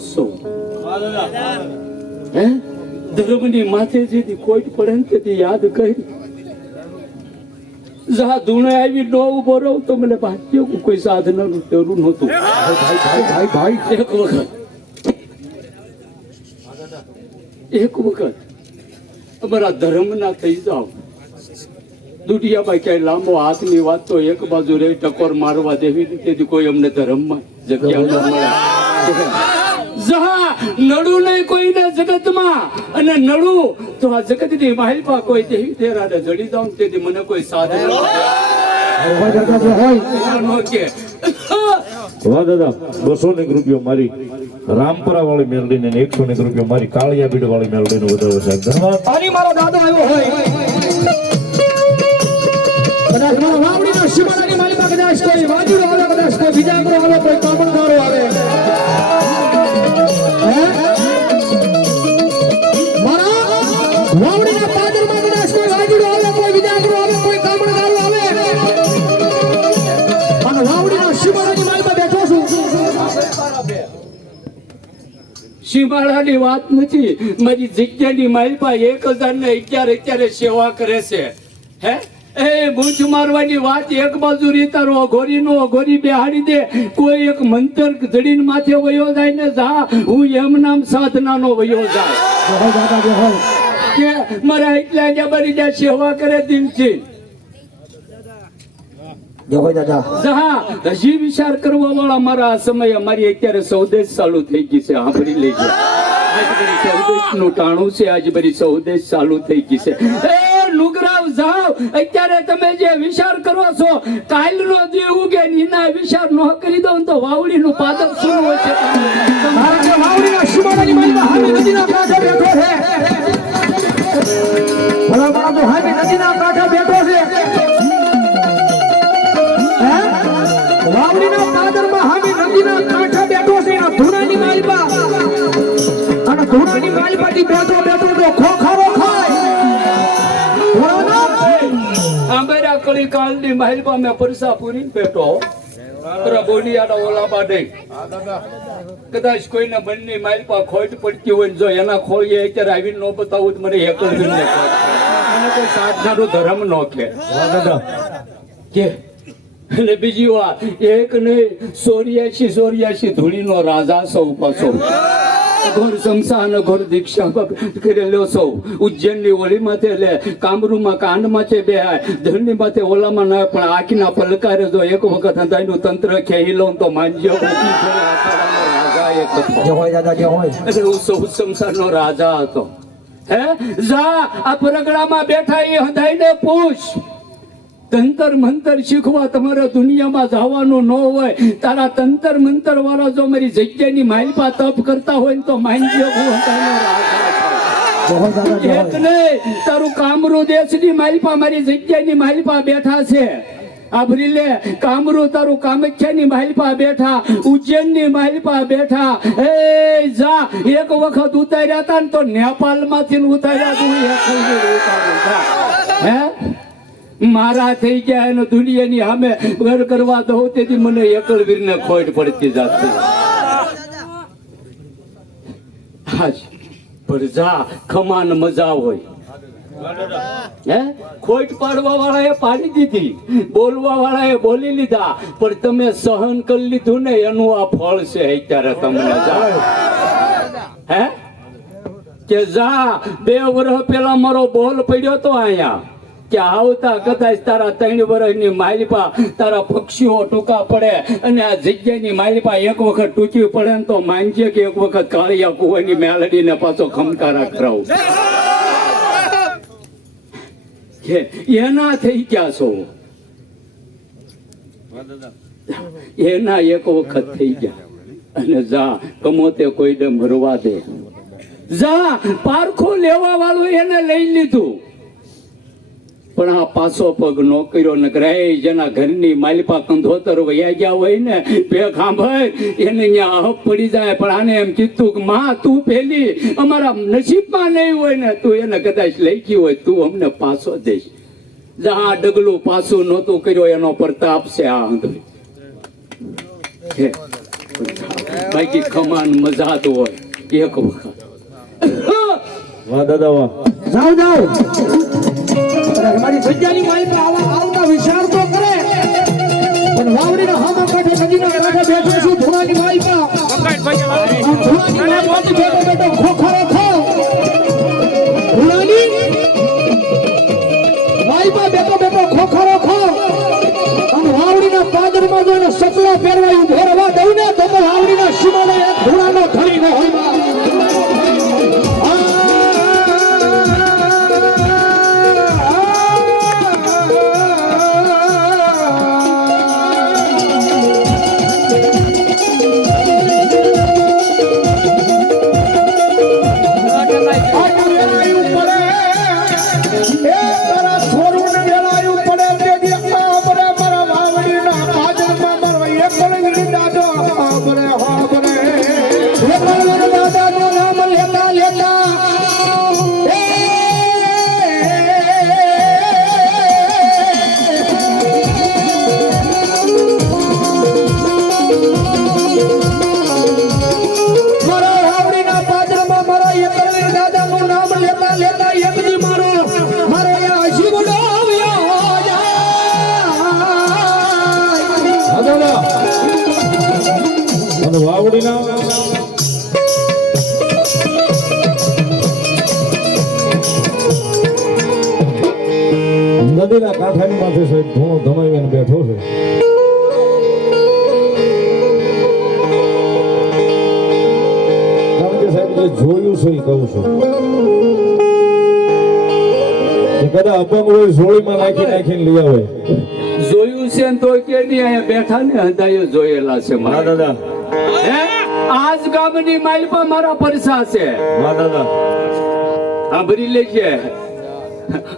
છો હે? ધર્મની માથે જેથી કોઈ પડે ને તેથી યાદ કરી. જા ધૂણે આવી નો ઊભો રહું. તો મને ભાગ્ય કોઈ સાધનાનું જરૂર નહોતું. ભાઈ ભાઈ ભાઈ એક વખત. એક વખત. અમારા ધર્મના થઈ જાઓ. દુનિયામાં ક્યાંય લાંબો હાથની વાત તો એક બાજુ રે ટકોર મારવા દેવી તેથી કોઈ અમને ધર્મમાં જગ્યા ન મળે. જહા નડું નહીં કોઈને જગતમાં. અને નડું તો આ જગતની માહિપા કોઈ દેવી દેરાને જડી જાઉં તેથી મને કોઈ સાધન ન વાહ દાદા. બસો ને રૂપિયો મારી રામપરા વાળી મેલડી ને એકસો ને રૂપિયો મારી કાળિયા બીડ વાળી મેલડી નો વધારો સાહેબ ધન્યવાદ. અને મારો દાદો આવ્યો હોય. કદાચ મારો માલિકા કદાચ કોઈ વાજુડો આવે કદાચ કોઈ બીજાગરો આવે કોઈ કામણદારો આવે. શિમાળાની વાત નથી. મારી જગ્યાની માલપા એક હજાર ને અગિયાર અત્યારે સેવા કરે છે. હે? એ મૂછ મારવાની વાત એક બાજુ રીતારો અઘોરી નો ઘોરી બેહાડી દે. કોઈ એક મંતર જડીન માથે વયો જાય ને જા હું એમ નામ સાધનાનો વયો જાય. કે મારા એટલા જબરી સેવા કરે દિલથી. જે દાદા. જહા હજી વિચાર કરવા વાળા મારા આ સમયે અમારી અત્યારે સૌદેશ ચાલુ થઈ ગઈ છે સાંભળી લેજો. સૌદેશનું ટાણું છે આજ બધી સૌદેશ ચાલુ થઈ ગઈ છે. એ લુગરાવ અત્યારે તમે જે વિચાર કરો છો કાલનો દી ઉગે એના વિચાર ન કરી દઉં તો વાવડી નું પાદપ શું હોય છે? વાવડીના શિવાલાની માલિકા હામી નદીના કાંઠે બેઠો છે. ભલા ભલા તો હામી નદીના કાંઠે બેઠો વાવડીના પાદરમાં હામી નદીના કાંઠે બેઠો છે એના ધૂણાની માલપા અને ધૂણાની માલિકાથી બેઠો બેઠો તો ખોખારો ખાય. આંબેરા કળી કાલની માલપા મેં પરસા પૂરી બેઠો પ્રભુની આડા ઓલા બાડે કદાચ કોઈને મનની માઇલ પર ખોટ પડતી હોય ને જો એના ખોળીએ અત્યારે આવીને ન બતાવું તો મને એક જ દિન મને કોઈ સાધનાનો ધર્મ ન કે કે અને બીજી વાત એક નહીં સોરિયાસી સોરિયાસી ધૂળીનો રાજા સૌ પાછો. ઘોર શમશાન ઘોર દીક્ષા કરેલો સૌ. ઉજ્જૈનની ઓળી માથે લે કામરૂમાં કાંડ માથે બે ધરની માથે ઓલામાં ના પણ આંખના પલકારે જો એક વખત અંધાઈનું તંત્ર ખેહી લઉં તો માનજો એટલે હું સૌ રાજા હતો. હે? જા આ પરગડામાં બેઠા એ હદાઈને પૂછ. તંતર મંતર શીખવા તમારે દુનિયામાં જવાનું ન હોય તારા તંતર મંતર વાળા જો મારી જગ્યાની માલપા તપ કરતા હોય તો હું જે એક નહીં તારું કામરૂ દેશની માલપા મારી જગ્યાની માલપા બેઠા છે. આભરી લે કામરૂ તારું કામખ્યાની માલપા બેઠા ઉજ્જૈનની માલપા બેઠા. એ જા એક વખત ઉતાર્યા હતા ને તો નેપાલમાંથી ઉતાર્યા તું. હે? મારા થઈ ગયા એનો દુનિયાની સામે ઘર કરવા દો તેથી મને એકલ વીરને ખોટ પડતી જાતી હાજ પણ જા, ખમાન મજા હોય. ખોટ પાડવા વાળાએ પાડી દીધી. બોલવા વાળાએ બોલી લીધા. પણ તમે સહન કરી લીધું ને એનું આ ફળ છે અત્યારે તમને હે? કે જા, બે વર્ષ પેલા મારો બોલ પડ્યો તો અહીંયા. કે આવતા કદાચ તારા ત્રણ વર્ષની માલિપા તારા પક્ષીઓ ટૂંકા પડે અને આ જગ્યાની માલિપા એક વખત ટૂંકી પડે તો માનજે કે એક વખત કાળિયા કુવાની મેલડીને પાછો ખમકારા કરાવું. એના થઈ ગયા છો? એના એક વખત થઈ ગયા. અને જા, કમોતે કોઈને મરવા દે. જા, પારખું લેવા વાળું એને લઈ લીધું. પણ આ પાછો પગ નો કર્યો ન કરાય જેના ઘરની માલિપા કંધોતર વયા ગયા હોય ને બે ખાંભર એને અહીંયા અહપ પડી જાય. પણ આને એમ કીધું કે માં તું પેલી અમારા નસીબમાં નહીં હોય ને તું એને કદાચ લઈ ગયું હોય તું અમને પાછો દઈશ. જહા ડગલું પાછું નહોતું કર્યો એનો પ્રતાપ છે આ આંધળી. હે. બાકી ખમાન મજા તો હોય એક વખત. વાહ દાદા વાહ. જાઓ જાઓ. મારી જગ્યાની માલિકા આવા આવતા વિચાર તો કરે. પણ વાવડીના હામા કાંઠે નદીના કાંઠે બેઠો છું ધોળાની માલિકા. આ ધોળાની માલિકાથી બેઠો બેઠો ખોખરો નદીના કાંઠાની માથે સાહેબ ધૂણો ધમાવીને બેઠો છે. કારણ કે સાહેબ જે જોયું છે એ કહું છું. કદા અપંગ હોય સોળીમાં નાખી નાખીને લઈ આવે. જોયું છે ને તો કે નહીં અહીંયા બેઠા ને હંધાયો જોયેલા છે મારા. દાદા આજ ગામની માલિપા મારા પરસા છે. મારા દાદા સાંભળી લેજે.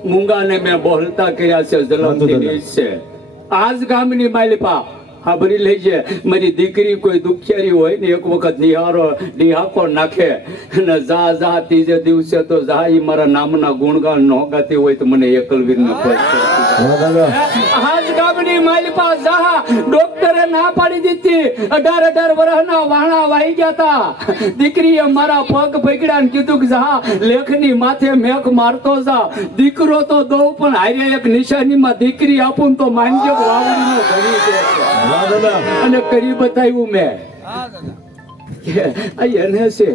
મૂંગાને મેં બોલતા કર્યા છે જલમથી છે. આજ ગામની માલિપા સાંભળી લેજે. મારી દીકરી કોઈ દુખિયારી હોય ને એક વખત નિહારો નિહાકો નાખે. અને જા જા ત્રીજે દિવસે તો જા ઈ મારા નામના ગુણગાન ન ગાતી હોય તો મને એકલવીર ને આજ ગામની માલિપા જા. ડોક્ટરે ના પાડી દીધી. અઢાર અઢાર વર્ષના વાણા વાઈ ગયા તા. દીકરીએ મારા પગ પકડ્યા ને કીધું કે જા લેખની માથે મેખ મારતો જા. દીકરો તો દઉં પણ હારે એક નિશાનીમાં દીકરી આપું તો માનજો વાવડીનો ઘડી છે. હા અને કરી બતાવ્યું મેં. એને છે.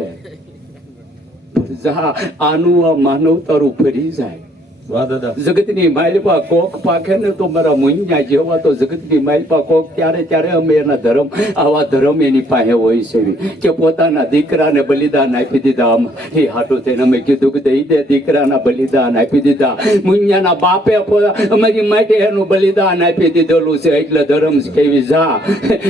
આનું આ માનવ તારું ફરી જાય. જગતની માલિપા કોક પાકે ને તો મારા મુંજા જેવા તો જગતની માલિપા કોક ત્યારે ત્યારે અમે એના ધર્મ, આવા ધર્મ એની પાસે હોય છે. કે પોતાના દીકરાને બલિદાન આપી દીધા આમ. એ હાટું થઈને અમે કીધું કે દઈ દે દીકરાના બલિદાન આપી દીધા. મુંજાના બાપે અમારી માટે એનું બલિદાન આપી દીધેલું છે. એટલે ધર્મ કેવી, જા.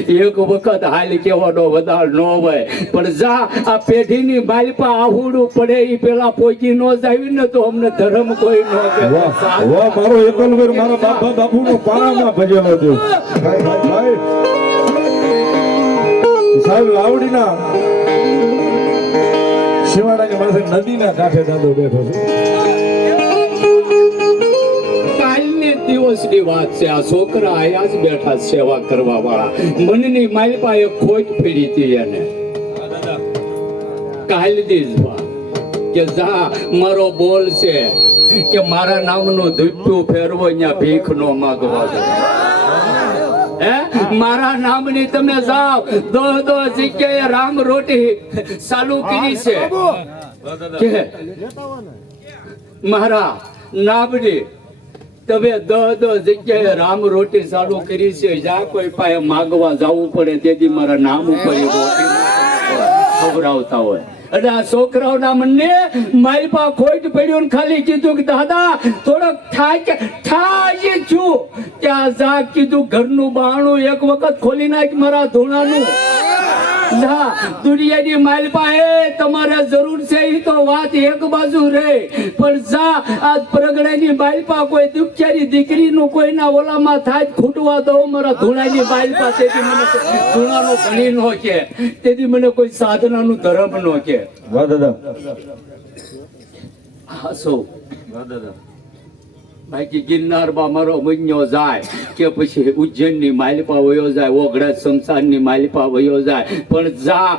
એક વખત હાલ કેવાનો વધાર ન હોય. પણ જા, આ પેઢીની માલપા આહુડું પડે. એ પેલા પોચી ન જાવી ને તો અમને ધર્મ કોઈ ન. વાહ વાહ, મારો એકલવીર મારા બાપા બાપુનો પારામાં ભજેલો છે. ભાઈ ભાઈ. ભાઈ સાહેબ, લાવડીના શિવાડાની પાસે નદીના કાંઠે દાદો બેઠો છે. દિવસની વાત છે, આ છોકરા આયા જ બેઠા સેવા કરવા વાળા મનની માલિપા એ ખોટ ફેરી હતી એને. કાલની જ કે જા, મારો બોલ છે. કે મારા નામનું ધૂપ્યું ફેરવો અહીંયા ભીખ નો માગવા હે? મારા નામની તમે જાઓ. દો દો જગ્યાએ રામ રોટી ચાલુ કરી છે. કે મારા નામની તમે દહ દહ જગ્યાએ રામ રોટી ચાલુ કરી છે. જ્યાં કોઈ પાસે માગવા જવું પડે, તેથી મારા નામ ઉપર રોટી ખવડાવતા હોય. અને આ છોકરાઓના મને માલપા ખોટ પડ્યું ને ખાલી કીધું કે, દાદા, થોડોક થાક થાક છું. ત્યાં જા કીધું, ઘરનું બાણું એક વખત ખોલી નાખ મારા ધૂણાનું. ના દુનિયાની માલ પાસે તમારે જરૂર છે એ તો વાત એક બાજુ રહે. પણ જા આ પ્રગડાની માલપા કોઈ દુખિયારી દીકરીનું કોઈના ઓલામાં થાય ખૂટવા દો. મારા ધૂણાની માલપા તેથી મને ધૂણાનો ઘણી નો કે. તેથી મને કોઈ સાધનાનું ધર્મ નો કે. વાહ દાદા. હા સૌ વાહ દાદા. બાકી ગિરનારમાં મારો મુન્યો જાય, કે પછી ઉજ્જૈનની માલિપા વયો જાય, ઓગળા શમશાનની માલિપા વયો જાય. પણ જા